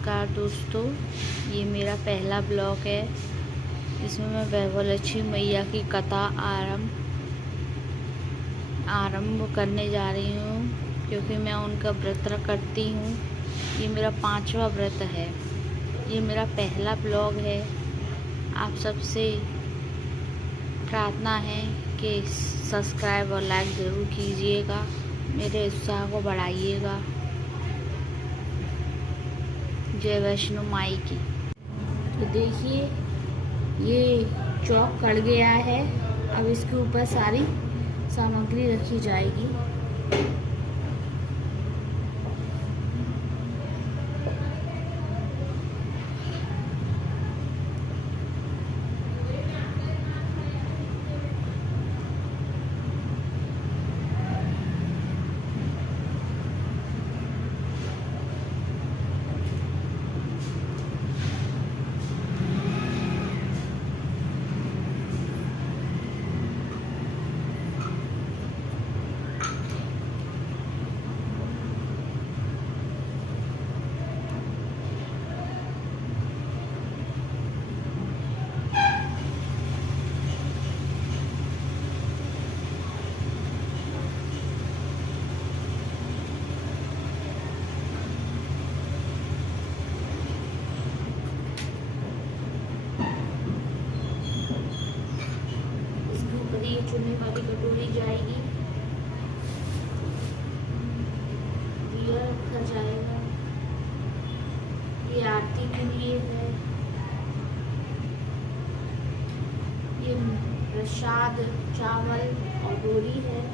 नमस्कार दोस्तों, ये मेरा पहला ब्लॉग है। इसमें मैं वैभवलक्ष्मी मैया की कथा आरंभ करने जा रही हूँ, क्योंकि मैं उनका व्रत करती हूँ। ये मेरा 5वां व्रत है। ये मेरा पहला ब्लॉग है। आप सबसे प्रार्थना है कि सब्सक्राइब और लाइक ज़रूर कीजिएगा, मेरे उत्साह को बढ़ाइएगा। जय वैष्णो माई की। तो देखिए, ये चौक कट गया है। अब इसके ऊपर सारी सामग्री रखी जाएगी। चुनने वाली कटोरी जाएगी, दिया रखा जाएगा। ये आरती के लिए है। ये प्रसाद चावल और डोरी है।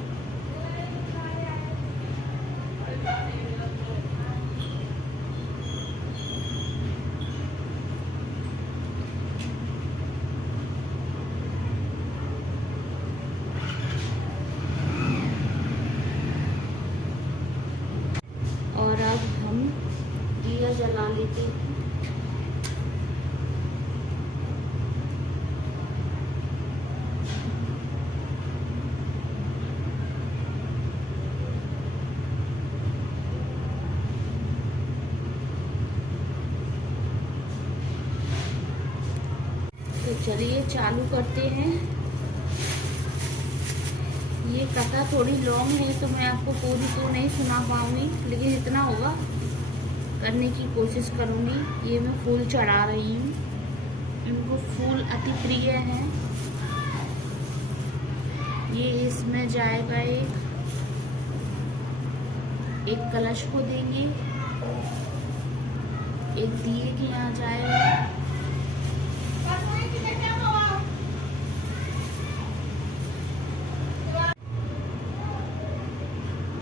और अब हम दिया जला लेते हैं। तो चलिए चालू करते हैं। ये कथा थोड़ी लॉन्ग है, तो मैं आपको पूरी तो नहीं सुना पाऊंगी, लेकिन इतना होगा करने की कोशिश करूंगी। ये मैं फूल चढ़ा रही हूँ। इनको फूल अति प्रिय हैं। ये इसमें जाएगा। एक कलश को देंगे, एक दिए के यहाँ जाएगा।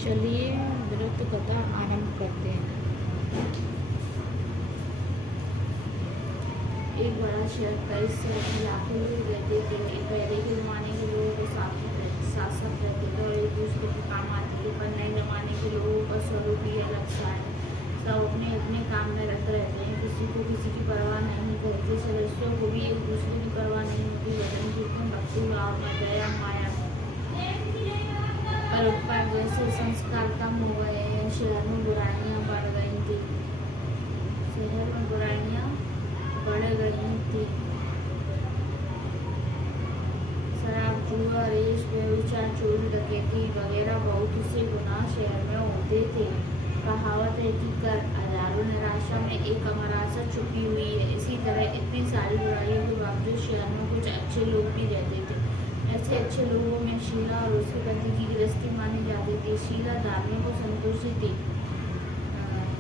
चलिए व्रत कथा आरंभ करते हैं। एक बड़ा शहर का हिस्सा इलाके में रहते थे। पहले के जमाने के लोगों के साथ रहते थे और एक दूसरे के काम आते थे, पर नए जमाने के लोगों का स्वरूप ही अलग सा है। सब अपने अपने काम में रत रहते हैं। किसी को किसी की परवाह नहीं। घर के सदस्यों को भी एक दूसरे की परवाह नहीं होती। भजन कीर्तन भक्ति भाव में दया माया परोपकार जैसे संस्कार कम हो गए हैं। शहर में बुराइयां बढ़ गई थी। शराब, जुआ, रेस, व्यभिचार, चोरी, डकैती वगैरह बहुत से गुनाह शहर में होते थे। कहावत है कि कर हजारों निराशा में एक अमर आशा छुपी हुई है। इसी तरह इतनी सारी बुराइयों के बावजूद शहर में कुछ अच्छे लोग भी रहते थे। ऐसे अच्छे लोगों में शीला और उसके पति की गृहस्थी मानी जाती थी। शीला धार्मिक और संतोषी थी।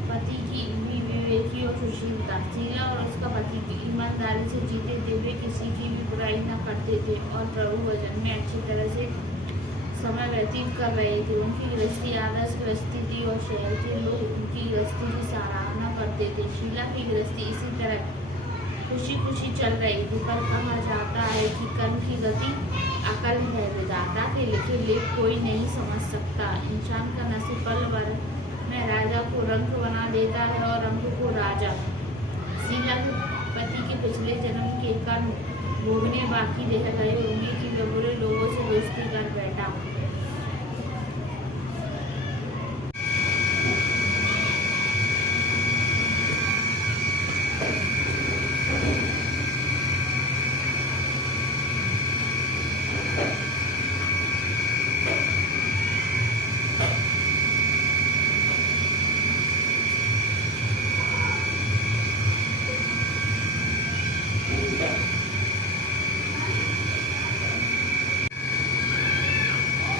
पति की विवेकी और सुशील था। शीला और उसका पति की ईमानदारी से जीते हुए किसी की भी बुराई न करते थे और प्रभु भजन में अच्छी तरह से समय व्यतीत कर रहे थे। उनकी गृहस्थी आदर्श गृहस्थी थी और शहर के लोग उनकी गृहस्थी की सराहना करते थे। शीला की गृहस्थी इसी तरह खुशी खुशी चल रही थी, पर कहा जाता है कि कर्म की गति अकल है। विधाता के लिखे लेख कोई नहीं समझ सकता। इंसान का नसीब पल भर में राजा को रंक बना देता है और रंक को राजा। शीला के पति के पिछले जन्म के कर्म भोगने बाकी रह गए होंगे कि वह बुरे लोगों से दोस्ती कर बैठा।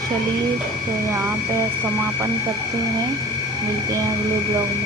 चलिए तो यहाँ पे समापन करते हैं, मिलते हैं अगले ब्लॉग में।